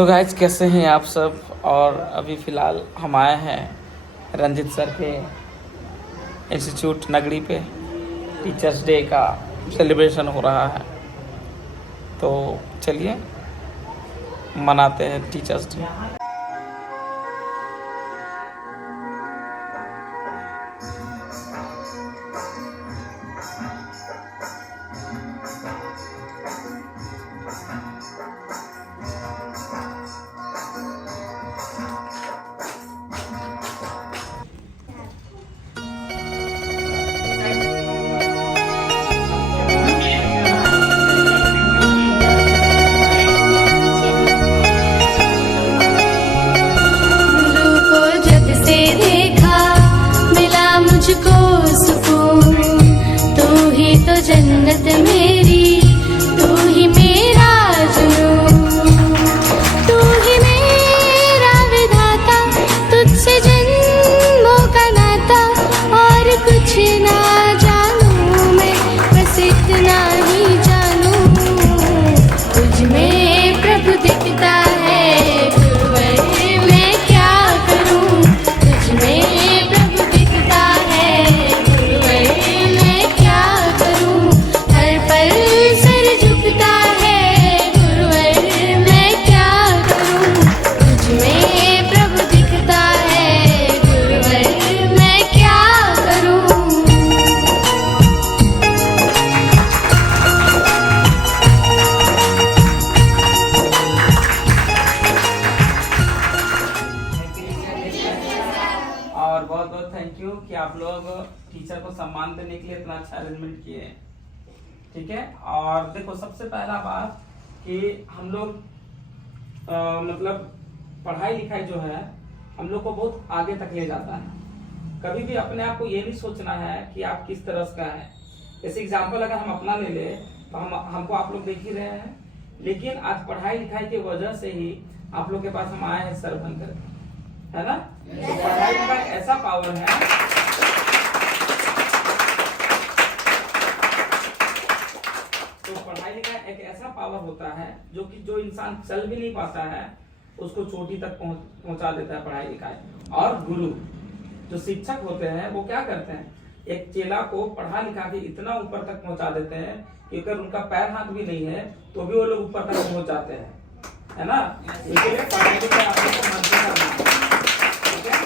तो गाइज कैसे हैं आप सब। और अभी फ़िलहाल हम आए हैं रंजित सर के इंस्टीट्यूट नगड़ी पे। टीचर्स डे का सेलिब्रेशन हो रहा है, तो चलिए मनाते हैं टीचर्स डे। जन्नत मेरी तू ही मेरा जुनून, तू ही मेरा विधाता, तुझसे जन्मों का नाता। और कुछ ना जानूं मैं, बस इतना ही जानूं, तुझ में प्रभु दिखता है गुरुवर, मैं क्या करूं। तुझ में प्रभु दिखता है गुरुवर, मैं क्या करूं। हर पल सर झुकता है गुरुवर, मैं क्या करूं। तुझ में प्रभु दिखता है गुरुवर, मैं क्या करूं। और बहुत बहुत थैंक यू कि आप लोग टीचर को सम्मान देने के लिए इतना अच्छा अरेंजमेंट किए हैं। ठीक है। और देखो, सबसे पहला बात कि हम लोग मतलब पढ़ाई लिखाई जो है हम लोग को बहुत आगे तक ले जाता है। कभी भी अपने आप को ये नहीं सोचना है कि आप किस तरह का है। जैसे एग्जाम्पल अगर हम अपना ले ले तो हमको आप लोग देख ही रहे हैं, लेकिन आज पढ़ाई लिखाई की वजह से ही आप लोग के पास हम आए हैं सर बनकर, है ना। तो पढ़ाई का ऐसा पावर है, तो पढ़ाई लिखाई एक ऐसा पावर होता है जो इंसान चल भी नहीं पाता है उसको चोटी तक पहुंचा देता है पढ़ाई लिखाई। और गुरु जो शिक्षक होते हैं वो क्या करते हैं, एक चेला को पढ़ा लिखा के इतना ऊपर तक पहुंचा देते हैं कि अगर उनका पैर हाथ भी नहीं है तो भी वो लोग ऊपर तक पहुंच जाते हैं, है ना। इसलिए पढ़ाई लिखाई आप लोग को मजबूत करना है, ठीक है।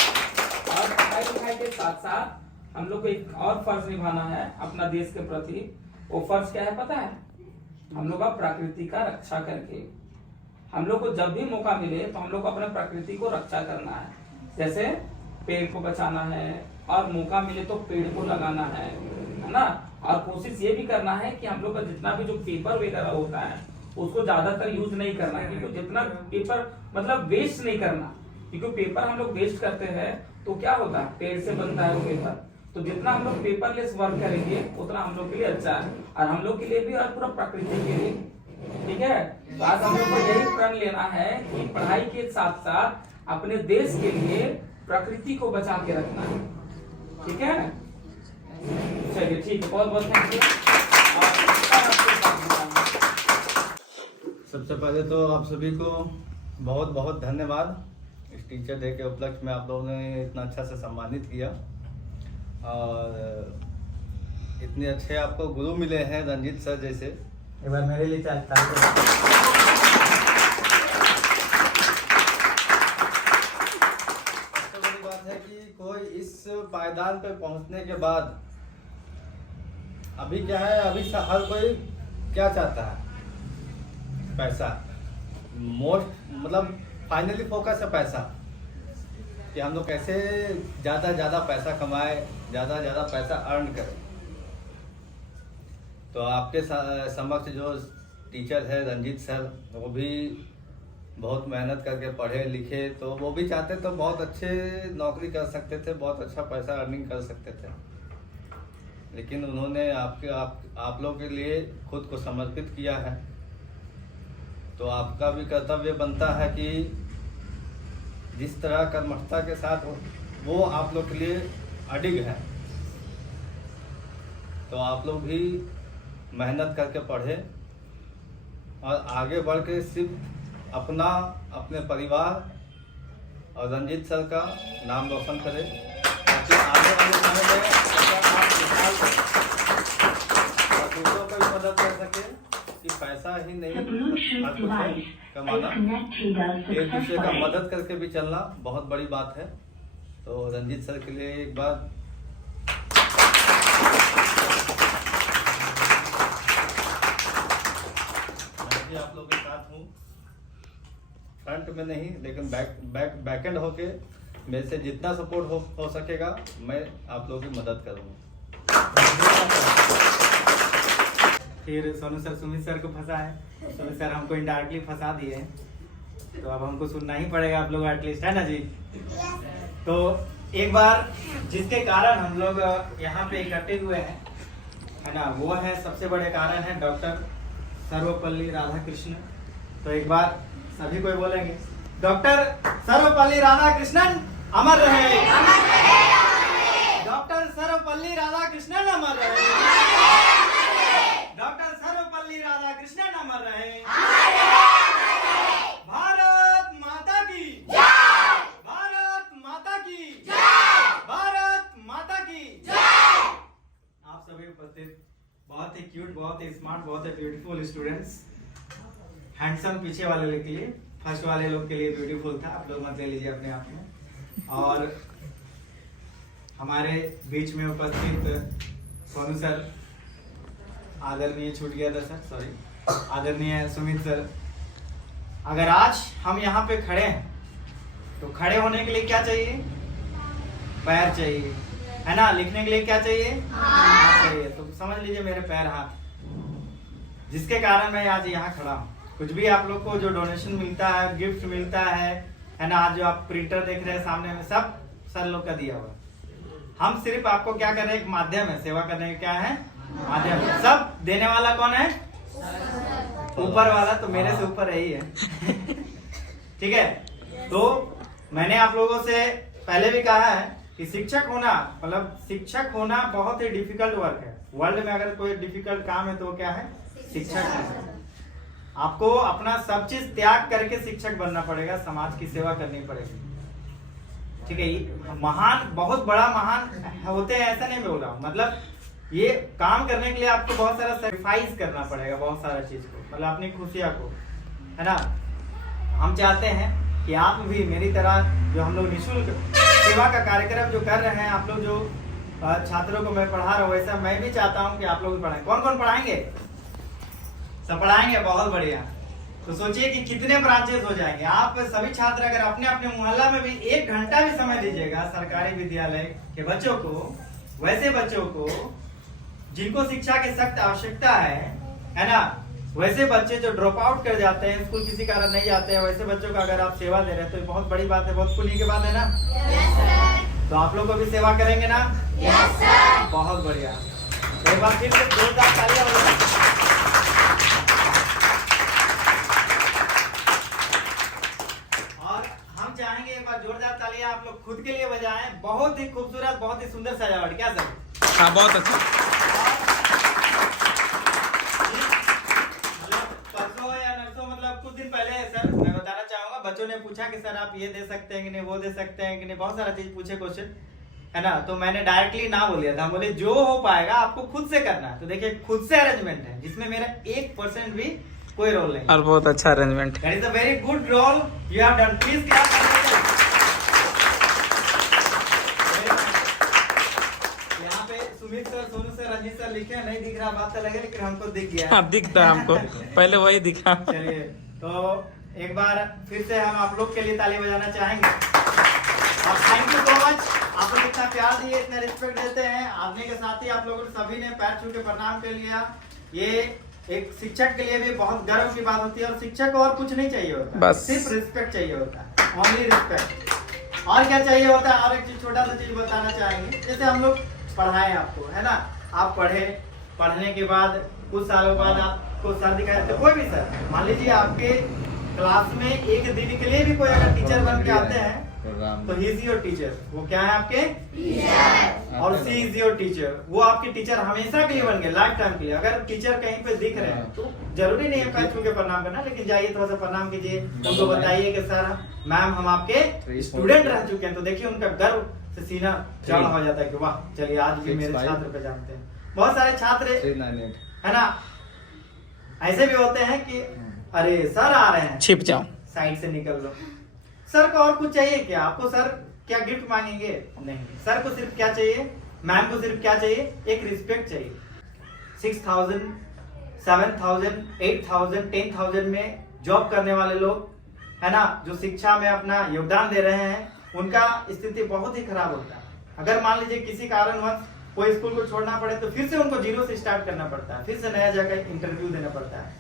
और पढ़ाई लिखाई के साथ साथ हम लोग को एक और फर्ज निभाना है अपना देश के प्रति। वो फर्ज क्या है पता है, हम लोग का प्रकृति का रक्षा करके। हम लोग को जब भी मौका मिले तो हम लोग को अपने प्रकृति को रक्षा करना है। जैसे पेड़ को बचाना है, और मौका मिले तो पेड़ को लगाना है ना। और कोशिश ये भी करना है कि हम लोग का जितना भी जो पेपर वगैरह होता है उसको ज्यादातर यूज नहीं करना है, क्योंकि जितना पेपर मतलब वेस्ट नहीं करना, क्योंकि पेपर हम लोग वेस्ट करते हैं तो क्या होता है, पेड़ से बनता है वो पेपर। तो जितना हम लोग पेपरलेस वर्क करेंगे उतना हम लोग के लिए अच्छा है, और हम लोग के लिए भी और पूरा प्रकृति के लिए। ठीक है। तो आज हम लोग को यही प्रण लेना है कि पढ़ाई के साथ साथ अपने देश के लिए प्रकृति को बचा के रखना है। ठीक है। चलिए ठीक है, बहुत बहुत थैंक यू। सबसे पहले तो आप सभी को बहुत बहुत धन्यवाद। इस टीचर डे के उपलक्ष्य में आप लोगों ने इतना अच्छा से सम्मानित किया, और इतने अच्छे आपको गुरु मिले हैं रंजीत सर जैसे। एक बार मेरे लिए चाहता हूँ। सबसे बड़ी बात है कि कोई इस पायदान पे पहुंचने के बाद अभी क्या है, अभी हर कोई क्या चाहता है, पैसा। मोस्ट मतलब फाइनली फोकस है पैसा, कि हम लोग कैसे ज़्यादा ज़्यादा पैसा कमाए, ज़्यादा ज़्यादा पैसा अर्न करें। तो आपके समक्ष जो टीचर है रंजीत सर, वो भी बहुत मेहनत करके पढ़े लिखे, तो वो भी चाहते तो बहुत अच्छे नौकरी कर सकते थे, बहुत अच्छा पैसा अर्निंग कर सकते थे, लेकिन उन्होंने आप लोगों के लिए खुद को समर्पित किया है। तो आपका भी कर्तव्य बनता है कि जिस तरह कर्मठता के साथ वो आप लोग के लिए अडिग है, तो आप लोग भी मेहनत करके पढ़े और आगे बढ़ के सिर्फ अपना, अपने परिवार और रंजीत सर का नाम रोशन करें, ताकि आने वाले समय में आप निकाल सकें और दूसरों को भी मदद कर सके कि पैसा ही नहीं हर कुछ है, कमाना, एक दूसरे का मदद करके भी चलना बहुत बड़ी बात है। तो रंजीत सर के लिए एक बार मैं भी आप लोगों के साथ हूँ, फ्रंट में नहीं लेकिन बैकएंड होके मेरे से जितना सपोर्ट हो सकेगा मैं आप लोगों की मदद करूँगा। फिर सोनू सर सुमित सर को फंसा है, सुमित सर हमको इनडायरेक्टली फंसा दिए हैं, तो अब हमको सुनना ही पड़ेगा आप लोग एटलीस्ट, है ना जी। तो एक बार जिसके कारण हम लोग यहाँ पे इकट्ठे हुए हैं, है ना, वो है सबसे बड़े कारण है डॉक्टर सर्वपल्ली राधाकृष्णन। तो एक बार सभी कोई बोलेंगे, डॉक्टर सर्वपल्ली राधाकृष्णन अमर रहे, डॉक्टर सर्वपल्ली राधाकृष्णन अमर रहे, डॉक्टर सर्वपल्ली राधाकृष्णन अमर रहे, भारत माता की जय, भारत माता की जय, भारत माता की जय। आप सभी उपस्थित बहुत ही क्यूट, बहुत ही स्मार्ट, बहुत ही ब्यूटीफुल स्टूडेंट्स। हैंडसम पीछे वाले के लिए, फर्स्ट वाले लोग के लिए ब्यूटीफुल था, आप लोग मत ले लीजिए अपने आप में। और हमारे बीच में उपस्थित सोनू सर, आदरणीय छूट गया था सर, सॉरी, आदरणीय सुमित सर। अगर आज हम यहाँ पे खड़े हैं तो खड़े होने के लिए क्या चाहिए? पैर चाहिए, है ना। लिखने के लिए क्या चाहिए? हाथ चाहिए। तो समझ लीजिए मेरे पैर हाथ, जिसके कारण मैं आज यहाँ खड़ा हूँ। कुछ भी आप लोग को जो डोनेशन मिलता है, गिफ्ट मिलता है ना, आज जो आप प्रिंटर देख रहे हैं सामने में, सब सर लोग का दिया हुआ। हम सिर्फ आपको क्या कर रहे हैं, एक माध्यम है, सेवा करने का क्या है, माध्यम है। सब देने वाला कौन है? ऊपर वाला। तो मेरे से ऊपर यही है ठीक है। तो मैंने आप लोगों से पहले भी कहा है कि शिक्षक होना, मतलब शिक्षक होना बहुत ही डिफिकल्ट वर्क है। वर्ल्ड में अगर कोई डिफिकल्ट काम है तो क्या है? शिक्षक है। आपको अपना सब चीज त्याग करके शिक्षक बनना पड़ेगा, समाज की सेवा करनी पड़ेगी, ठीक है। महान, बहुत बड़ा महान होते हैं ऐसा नहीं बोला, मतलब ये काम करने के लिए आपको बहुत सारा सैक्रिफाइस करना पड़ेगा, बहुत सारा चीज को, मतलब अपनी खुशियां को, है ना। हम चाहते हैं कि आप भी मेरी तरह जो हम लोग निःशुल्क सेवा का कार्यक्रम जो कर रहे हैं, आप लोग जो छात्रों को मैं पढ़ा रहा हूँ, वैसा मैं भी चाहता हूँ कि आप लोग भी पढ़ाएं। कौन कौन पढ़ाएंगे? सब पढ़ाएंगे, बहुत बढ़िया। तो सोचिए कि कितने ब्रांचेस हो जाएंगे। आप सभी छात्र अगर अपने अपने मोहल्ला में भी 1 घंटा भी समय दीजिएगा सरकारी विद्यालय के बच्चों को, वैसे बच्चों को जिनको शिक्षा की सख्त आवश्यकता है ना, वैसे बच्चे जो ड्रॉप आउट कर जाते हैं, स्कूल किसी कारण नहीं जाते हैं, वैसे बच्चों का अगर आप सेवा दे रहे हैं तो ये बहुत बड़ी बात है, बहुत पुण्य की बात है ना। तो आप लोग को भी सेवा करेंगे ना? Yes sir. बहुत बढ़िया। एक बार फिर से जोरदार तालियां बजाएं। और हम चाहेंगे एक बार जोरदार तालियां आप लोग खुद के लिए बजाएं। बहुत ही खूबसूरत, बहुत ही सुंदर सजावट, क्या सर? हाँ, बहुत अच्छा। कुछ दिन पहले सर मैं बताना चाहूंगा, बच्चों ने पूछा कि सर आप ये दे सकते हैं कि नहीं, वो दे सकते हैं कि नहीं, बहुत सारा चीज पूछे क्वेश्चन, है ना। तो मैंने डायरेक्टली ना बोल दिया था, बोले जो हो पाएगा आपको खुद से करना है। तो देखिए खुद से अरेंजमेंट है, जिसमें मेरा 1% भी कोई रोल नहीं। और बहुत अच्छा अरेंजमेंट है। That is a very good role you have done. Please clap. यहाँ पे Sumit sir, Sonu sir, Ranjeet sir लिखे हैं, नहीं दिख रहा बात तो लगे, लेकिन हमको दिख गया। हाँ, दिखता है हमको, पहले वही दिखा। चलिए, तो एक बार फिर से हम आप लोग के लिए ताली बजाना चाहेंगे। और थैंक यू सो मच, आप लोग इतना प्यार दिए, इतना रिस्पेक्ट देते हैं। आदमी के साथ ही आप लोगों सभी ने पैर छू के प्रणाम कर लिया। ये एक शिक्षक के लिए भी बहुत गर्व की बात होती है, और शिक्षक को और कुछ नहीं चाहिए होता, बस सिर्फ रिस्पेक्ट चाहिए होता है, ओनली रिस्पेक्ट। और क्या चाहिए होता है? और एक चीज, छोटा सा चीज बताना चाहेंगे। जैसे हम लोग पढ़ाए आपको, है ना, आप पढ़े, पढ़ने के बाद कुछ सालों बाद आपको सर दिखाया, तो कोई भी सर, मान लीजिए आपके क्लास में एक दिन के लिए भी कोई अगर टीचर बन के आते हैं, तो आपको क्या चाहिए? रिस्पेक्ट चाहिए होता है, है ना। रिस्पेक्ट। और क्या चाहिए होता है? और एक चीज छोटा सा चीज बताना चाहेंगे। जैसे हम लोग पढ़ाए आपको, है ना, आप पढ़े, पढ़ने के बाद कुछ सालों बाद आपको सर दिखाया, तो कोई भी सर, मान लीजिए आपके क्लास में एक दिन के लिए भी कोई अगर टीचर बन के आते हैं, प्रोग्राम तो ही इज योर टीचर, वो क्या है आपके टीचर, और सी इज योर टीचर, वो आपके टीचर हमेशा के लिए बन गए, लाइफ टाइम के लिए। अगर टीचर कहीं पे दिख रहे हैं तो जरूरी नहीं है पैर छू के प्रणाम करना, लेकिन जाइए थोड़ा सा प्रणाम कीजिए, उनको बताइए कि सर मैम हम आपके स्टूडेंट रह चुके हैं, तो देखिए उनका गर्व से सीना चढ़ा हो जाता है कि वाह चलिए आज भी मेरे छात्र पे जानते हैं। बहुत सारे छात्र 398 है ना ऐसे भी होते हैं कि अरे सर आ रहे हैं, छिप जाओ, साइड से निकल लो। सर को और कुछ चाहिए क्या आपको? सर क्या गिफ्ट मांगेंगे? नहीं, सर को सिर्फ क्या चाहिए, मैम को सिर्फ क्या चाहिए, एक रिस्पेक्ट चाहिए। 6000 7000 8000 10,000 में जॉब करने वाले लोग है ना, जो शिक्षा में अपना योगदान दे रहे हैं, उनका स्थिति बहुत ही खराब होता है। अगर मान लीजिए किसी कारणवश कोई स्कूल को छोड़ना पड़े तो फिर से उनको जीरो से स्टार्ट करना पड़ता है, फिर से नया जाकर इंटरव्यू देना पड़ता है,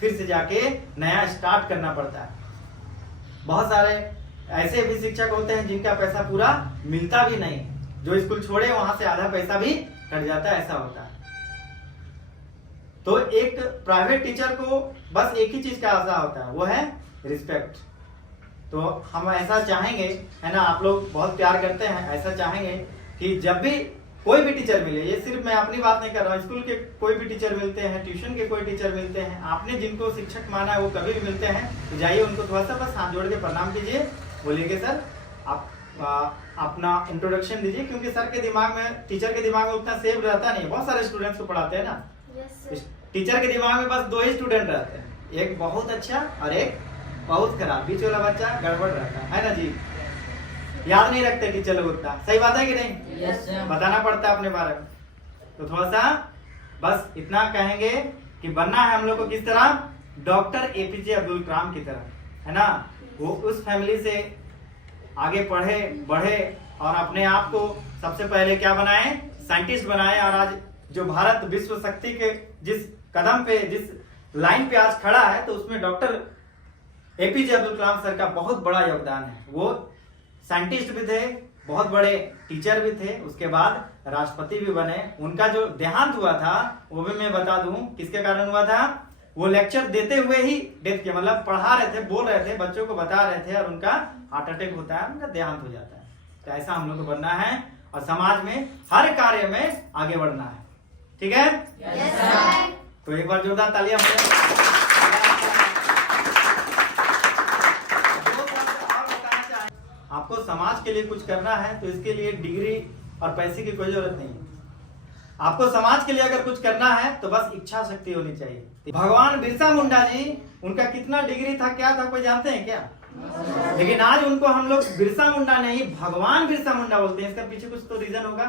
फिर से जाके नया स्टार्ट करना पड़ता है। बहुत सारे ऐसे भी शिक्षक होते हैं जिनका पैसा पूरा मिलता भी नहीं, जो स्कूल छोड़े वहां से आधा पैसा भी कट जाता है, ऐसा होता है। तो एक प्राइवेट टीचर को बस एक ही चीज का आशा होता है, वो है रिस्पेक्ट। तो हम ऐसा चाहेंगे है ना, आप लोग बहुत प्यार करते हैं, ऐसा चाहेंगे कि जब भी कोई भी टीचर मिले, ये सिर्फ मैं अपनी बात नहीं कर रहा हूँ, स्कूल के कोई भी टीचर मिलते हैं, ट्यूशन के कोई टीचर मिलते हैं, आपने जिनको शिक्षक माना है वो कभी भी मिलते हैं तो जाइए उनको थोड़ा सा बस हाथ जोड़ के प्रणाम कीजिए, बोलिए कि सर आप अपना इंट्रोडक्शन दीजिए, क्योंकि सर के दिमाग में, टीचर के दिमाग में उतना सेव रहता नहीं है। बहुत सारे स्टूडेंट्स को पढ़ाते हैं ना, टीचर के दिमाग में बस 2 ही स्टूडेंट रहते हैं, एक बहुत अच्छा और एक बहुत खराब, बीच वाला बच्चा गड़बड़ रहता है ना जी, याद नहीं रखते टीचर लोग उतना। सही बात है कि नहीं? Yes sir. बताना पड़ता है अपने बारे में। तो थोड़ा सा बस इतना कहेंगे कि बनना है हम लोग को किस तरह, डॉक्टर एपीजे अब्दुल कलाम की तरह, है ना। वो उस फैमिली से आगे पढ़े बढ़े और अपने आप को सबसे पहले क्या बनाए, साइंटिस्ट बनाए, और आज जो भारत विश्व शक्ति के जिस कदम पे, जिस लाइन पे आज खड़ा है, तो उसमें doctor APJ Abdul Kalam sir का बहुत बड़ा योगदान है। वो साइंटिस्ट भी थे, बहुत बड़े टीचर भी थे, उसके बाद राष्ट्रपति भी बने। उनका जो देहांत हुआ था वो भी मैं बता दूं किसके कारण हुआ था। वो लेक्चर देते हुए ही डेथ किया, मतलब पढ़ा रहे थे, बोल रहे थे, बच्चों को बता रहे थे, और उनका हार्ट अटैक होता है, उनका देहांत हो जाता है। तो ऐसा हम लोग को बनना है और समाज में हर कार्य में आगे बढ़ना है, ठीक है? Yes sir. तो एक बार जोरदार तालियां। आपको समाज के लिए कुछ करना है तो इसके लिए डिग्री और पैसे की कोई जरूरत नहीं है। आपको समाज के लिए अगर कुछ करना है तो बस इच्छा शक्ति होनी चाहिए। भगवान बिरसा मुंडा जी, उनका कितना डिग्री था, क्या था, कोई जानते हैं क्या? लेकिन आज उनको हम लोग बिरसा मुंडा नहीं, भगवान बिरसा मुंडा बोलते हैं। इसका पीछे कुछ तो रीजन होगा।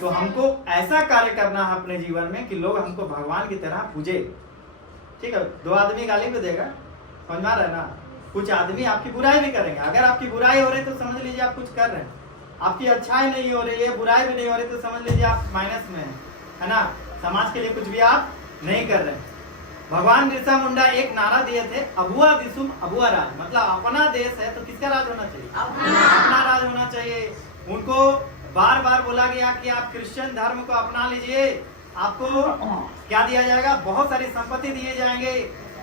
तो हमको ऐसा कार्य करना है अपने जीवन में कि लोग हमको भगवान की तरह पूजे, ठीक है? 2 आदमी गाली भी देगा, समझ में आ रहा है ना। कुछ आदमी आपकी बुराई भी करेंगे, अगर आपकी बुराई हो रही तो समझ लीजिए आप कुछ कर रहे हैं। आपकी अच्छाई नहीं हो रही है, बुराई भी नहीं हो रही, तो समझ लीजिए आप माइनस में है ना। समाज के लिए कुछ भी आप नहीं कर रहे। भगवान बिरसा मुंडा एक नारा दिए थे, अबुआ दिसुम अबुआ राज, मतलब अपना देश है तो किसका राज होना चाहिए? अपना राज होना चाहिए। उनको बार बार बोला गया कि आप क्रिश्चियन धर्म को अपना लीजिए, आपको क्या दिया जाएगा, बहुत सारी संपत्ति दिए जाएंगे,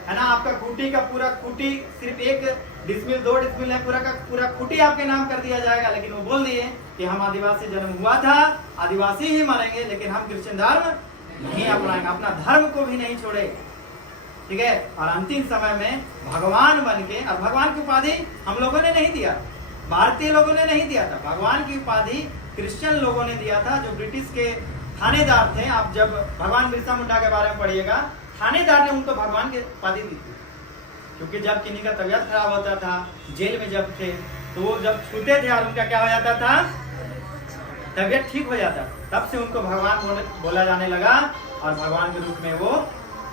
है ना। आपका खूटी का पूरा खूटी सिर्फ 1 डिसमिल 2 डिसमिल है, पूरा का पूरा खूटी आपके नाम कर दिया जाएगा। लेकिन वो बोल दिए कि हम आदिवासी जन्म हुआ था, आदिवासी ही मरेंगे, लेकिन हम क्रिश्चियन धर्म नहीं अपनाएंगे, अपना धर्म को भी नहीं छोड़े, ठीक है। और अंतिम समय में भगवान बन के, और भगवान की उपाधि हम लोगों ने नहीं दिया, भारतीय लोगों ने नहीं दिया था, भगवान की उपाधि क्रिश्चियन लोगों ने दिया था, जो ब्रिटिश के थानेदार थे। आप जब भगवान बिरसा मुंडा के बारे में पढ़िएगा, थानेदार ने उनको भगवान की उपाधि दी थी, क्योंकि जब किन्हीं का तबीयत खराब होता था, जेल में जब थे, तो वो जब छूते थे और उनका क्या हो जाता था, तबीयत ठीक हो जाता, तब से उनको भगवान बोला जाने लगा। और भगवान के रूप में वो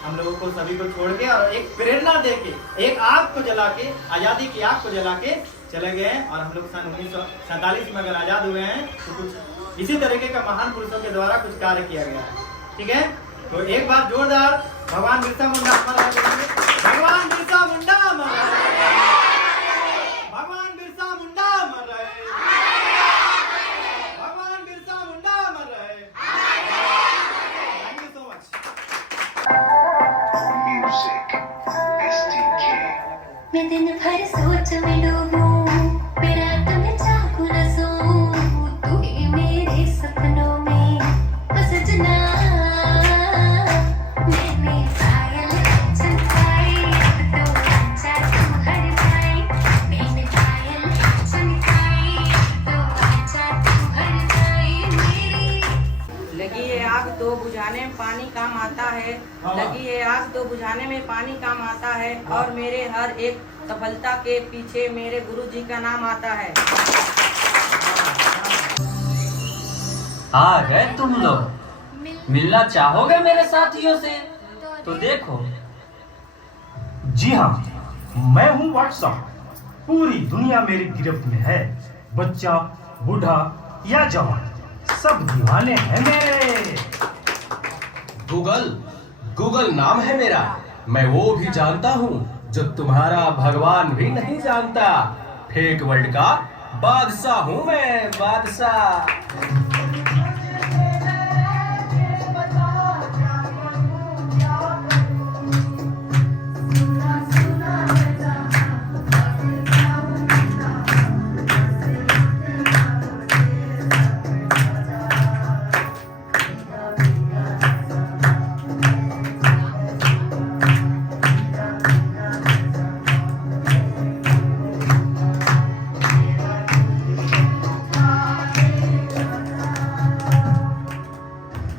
हम लोगों को सभी को छोड़ के और एक प्रेरणा दे के, एक आग को जला के, आजादी की आग को जला के चले गए। और हम लोग सन 1947 में अगर आजाद हुए हैं तो कुछ इसी तरीके का महान पुरुषों के द्वारा कुछ कार्य किया गया है, ठीक है। तो एक बार जोरदार भगवान बिरसा मुंडा अमर रहे, भगवान बिरसा मुंडा अमर रहे, भगवान बिरसा मुंडा अमर रहे, भगवान बिरसा मुंडा अमर रहे। Thank you so much. Music, STK. मैं दिन भर सोच में डूबूं, मेरा पानी काम आता है, हाँ। लगी है आग तो बुझाने में पानी काम आता है, और मेरे हर एक सफलता के पीछे मेरे गुरु जी का नाम आता है। आ गए तुम लोग, मिलना चाहोगे मेरे साथियों से? तो देखो। जी हाँ, मैं हूँ व्हाट्सएप। पूरी दुनिया मेरी गिरफ्त में है। बच्चा, बूढ़ा या जवान, सब दीवाने हैं मेरे। गूगल नाम है मेरा। मैं वो भी जानता हूँ जो तुम्हारा भगवान भी नहीं जानता। फेक वर्ल्ड का बादशाह हूँ मैं, बादशाह।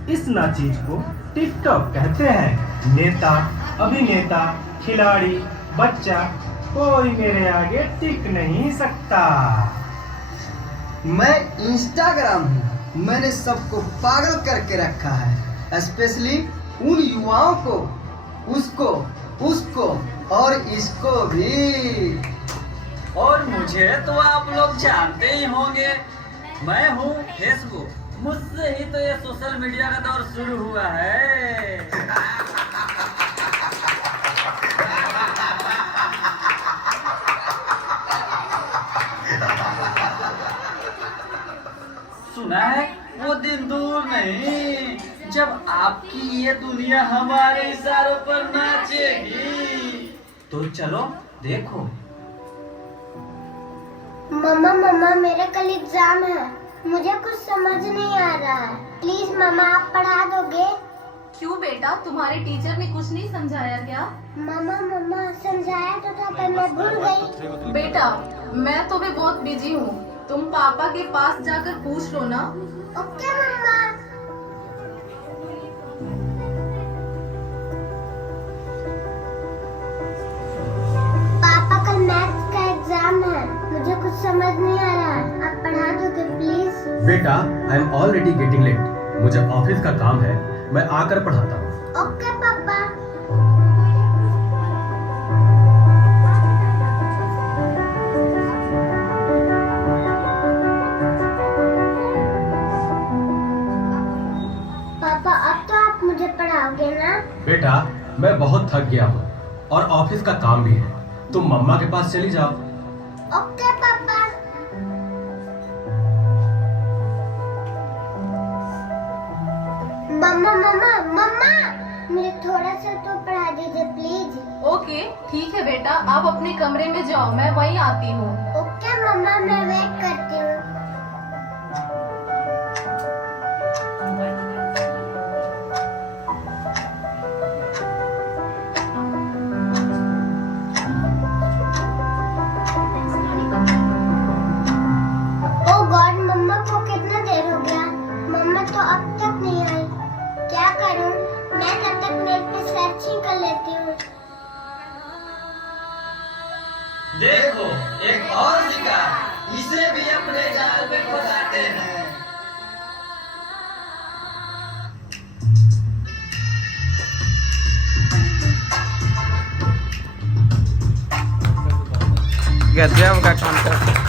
इस नाचीज को टिकटॉक कहते हैं। नेता, अभिनेता, खिलाड़ी, बच्चा, कोई मेरे आगे टिक नहीं सकता। मैं इंस्टाग्राम हूँ। मैंने सबको पागल करके रखा है, स्पेशली उन युवाओं को, उसको और इसको भी। और मुझे तो आप लोग जानते ही होंगे, मैं हूँ फेसबुक। मुझसे ही तो ये सोशल मीडिया का दौर शुरू हुआ है। सुना है वो दिन दूर नहीं जब आपकी ये दुनिया हमारे इशारों पर नाचेगी। तो चलो देखो। मम्मा मेरा कल एग्जाम है, मुझे कुछ समझ नहीं आ रहा है। प्लीज मम्मा आप पढ़ा दोगे? क्यों बेटा, तुम्हारे टीचर ने कुछ नहीं समझाया क्या? मम्मा समझाया तो था पर मैं भूल गई। बेटा मैं तो भी बहुत बिजी हूँ, तुम पापा के पास जाकर पूछ लो ना। ओके मम्मा। पापा कल मैथ्स का एग्जाम है, मुझे कुछ समझ नहीं आ रहा है, आप पढ़ा दोगे प्लीज? बेटा I am already getting late, मुझे ऑफिस का काम है, मैं आकर पढ़ाता हूँ। ओके पापा। पापा अब तो आप मुझे पढ़ाओगे ना? बेटा मैं बहुत थक गया हूँ और ऑफिस का काम भी है, तुम मम्मा के पास चली जाओ। ओके पापा। मम्मा मुझे थोड़ा सा तो पढ़ा दीजिए प्लीज। ओके ठीक है बेटा, आप अपने कमरे में जाओ, मैं वहीं आती हूँ। ओके मम्मा, मैं वेट करती हूँ। ओ गॉड, मम्मा को कितना देर हो गया, मम्मा तो अब तक नहीं आई। क्या करूँ? मैं तब तक नेट पे सर्चिंग कर लेती हूँ। देखो एक और शिकार, इसे भी अपने जाल में फंसाते हैं। गजब का काम करते हैं।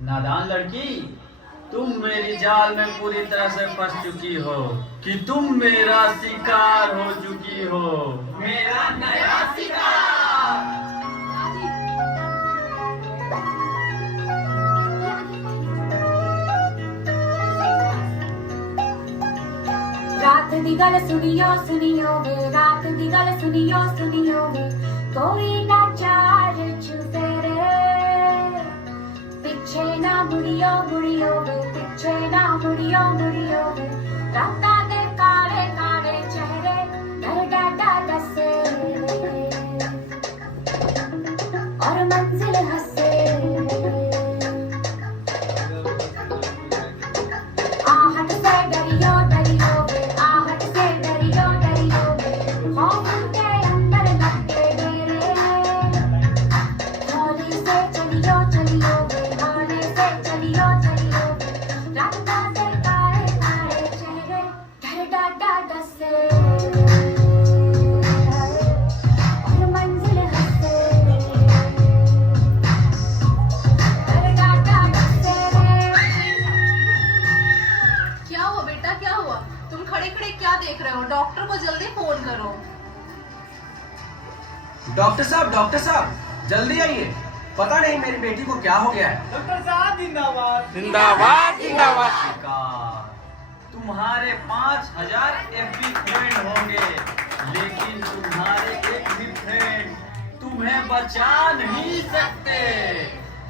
नादान लड़की, तुम मेरी जाल में पूरी तरह से फंस चुकी हो कि तुम मेरा शिकार हो चुकी हो। मेरा नया शिकार। रात दी गल सुनियो सुनियो वे, रात दी गल सुनियो सुनियो वे, कोई ना चार चुफेरे, पिछे ना मुड़ियो मुड़ियो वे, पिछे ना मुड़ियो मुड़ियो वे, राता दे काले काले चेहरे डर डाटा दसे, और मंजिल हंसे। आहट से डरियो डरियो वे, आहट से डरियो डरियो वे, खौफ के अंदर लगे डेरे, हौले से चलियो चलियो वे, हौले से चलियो चलियो वे, रास्ता से काले काले चेहरे डर डाटा डसे, और मंजिल हंसे, डर डाटा डसे। क्या हुआ बेटा, क्या हुआ? तुम खड़े खड़े क्या देख रहे हो? डॉक्टर को जल्दी फोन करो। डॉक्टर साहब जल्दी आइए, पता नहीं मेरी बेटी को क्या हो गया है। डॉक्टर साहब जिंदाबाद। जिंदाबाद जिंदाबाद। शिकार। तुम्हारे 5000 FB फ्रेंड होंगे, लेकिन तुम्हारे एक भी फ्रेंड तुम्हें बचा नहीं सकते।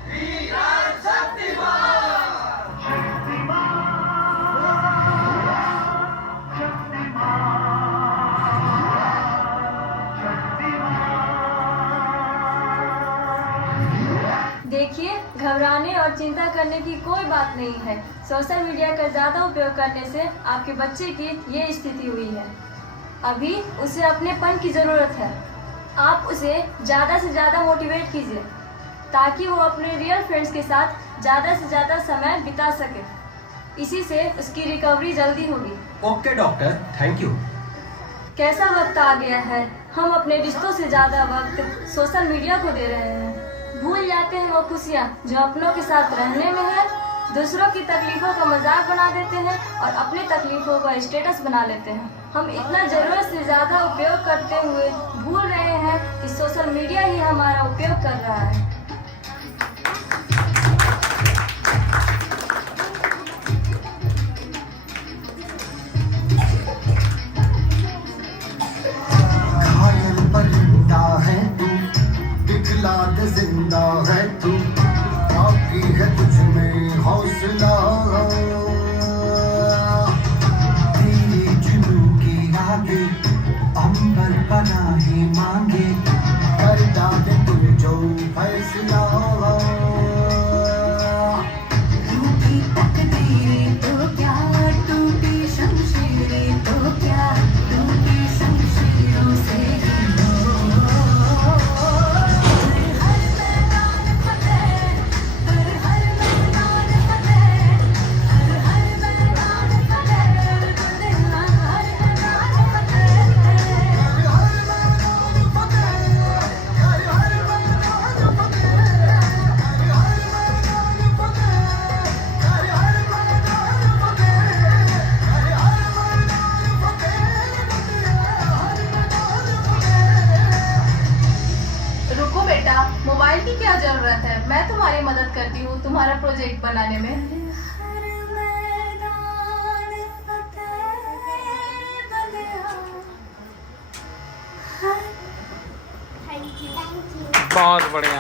We are Shaktimaan. देखिए, घबराने और चिंता करने की कोई बात नहीं है। सोशल मीडिया का ज़्यादा उपयोग करने से आपके बच्चे की ये स्थिति हुई है। अभी उसे अपनेपन की ज़रूरत है। आप उसे ज़्यादा से ज़्यादा मोटिवेट कीजिए ताकि वो अपने रियल फ्रेंड्स के साथ ज़्यादा से ज़्यादा समय बिता सके। इसी से उसकी रिकवरी जल्दी होगी। Okay doctor, thank you. कैसा वक्त आ गया है, हम अपने रिश्तों से ज़्यादा वक्त सोशल मीडिया को दे रहे हैं। भूल जाते हैं वो खुशियाँ जो अपनों के साथ रहने में है। दूसरों की तकलीफों का मजाक बना देते हैं और अपनी तकलीफों का स्टेटस बना लेते हैं। हम इतना ज़रूरत से ज़्यादा उपयोग करते हुए भूल रहे हैं कि सोशल मीडिया ही हमारा उपयोग कर रहा है। घायल परिंदा है तू, दिखला दे जिंदा है तू, बाकी है तुझ में हौसला, तेरे जुनून के आगे अंबर बना ही मांगे, कर डाले तू जो फैसला। टूटी तकदीरें तो क्या, टूटी शमशीरें तो क्या, टूटी शमशीरों से ही रुको बेटा, मोबाइल की क्या जरूरत है? मैं तुम्हारी मदद करती हूँ तुम्हारा प्रोजेक्ट बनाने में। बहुत बढ़िया।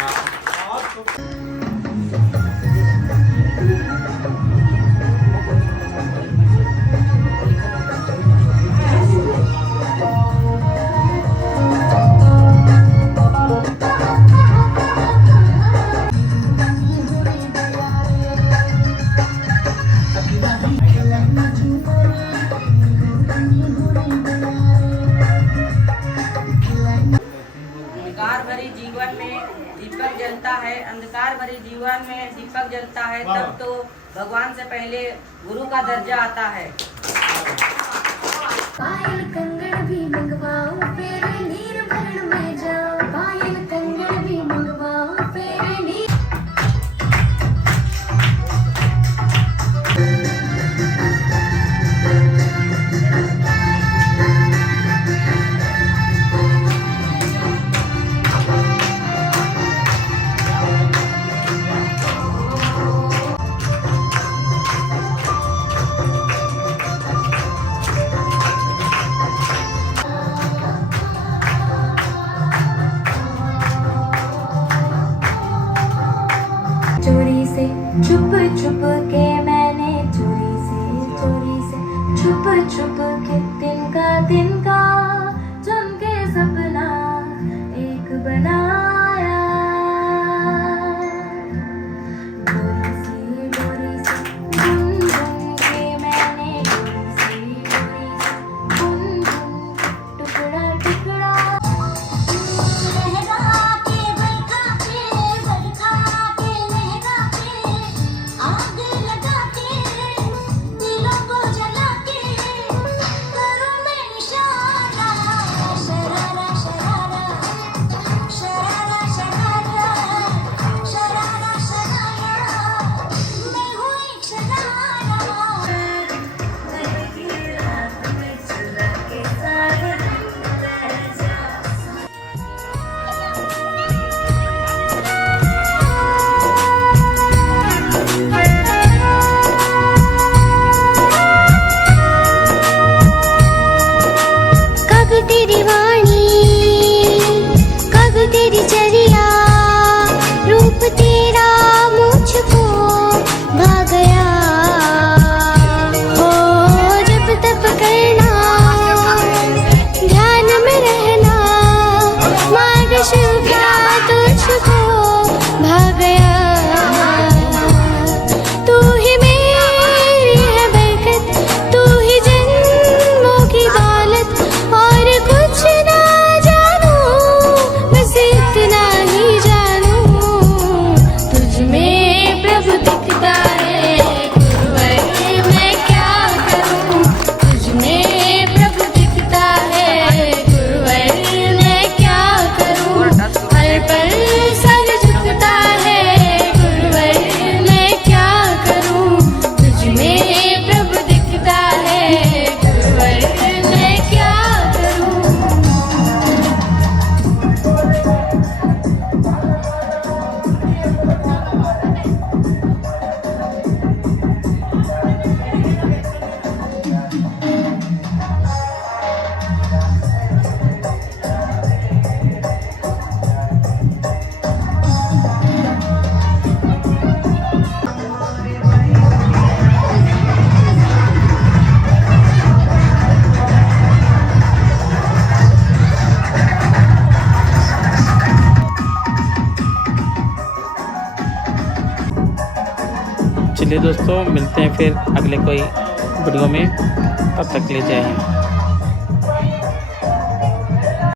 अंधकार भरी जीवन में दीपक जलता है, अंधकार भरी जीवन में दीपक जलता है, तब तो भगवान से पहले गुरु का दर्जा आता है। पायल कंगन भी मंगवाओ, तेरे नीर भरण में जाओ, पायल कंगन भी मंगवाओ, तेरे नीर। छुप छुप के मैंने चोरी से छुप छुप के तिनका चुन के सपना एक बनाया। डोरी से बुन बुन के मैंने डोरी से बुन बुन टुकड़ा टुकड़ा। लहरा के बरखा के लहरा पे आग लगा के दिलों को जला के करूं मैं इशारा। शरारा शरारा शरारा शरारा शरारा शरारा मैं हूँ एक शरारा। की रात में चुरा के सारे कब तेरी वाणी कब तेरी चरिया रूप तेरा मुझको भा गया। हो जब तब करना ध्यान में रहना मार्ग शुभा तुझको भा गया। तू ही मेरी है बरकत तू ही जन्मों की दौलत और कुछ ना जानू बस इतना ही जानू तुझ में प्रभु दिखता है गुरुवर मैं क्या करूं। तुझ में प्रभु दिखता है गुरुवर मैं क्या करूं। हर पल सर झुकता है गुरुवर मैं क्या करूं। तुझ में प्रभु दिखता है गुरुवर मैं क्या करूं। चलिए दोस्तों मिलते हैं फिर अगले कोई वीडियो में, तब तक ले जय हिंद।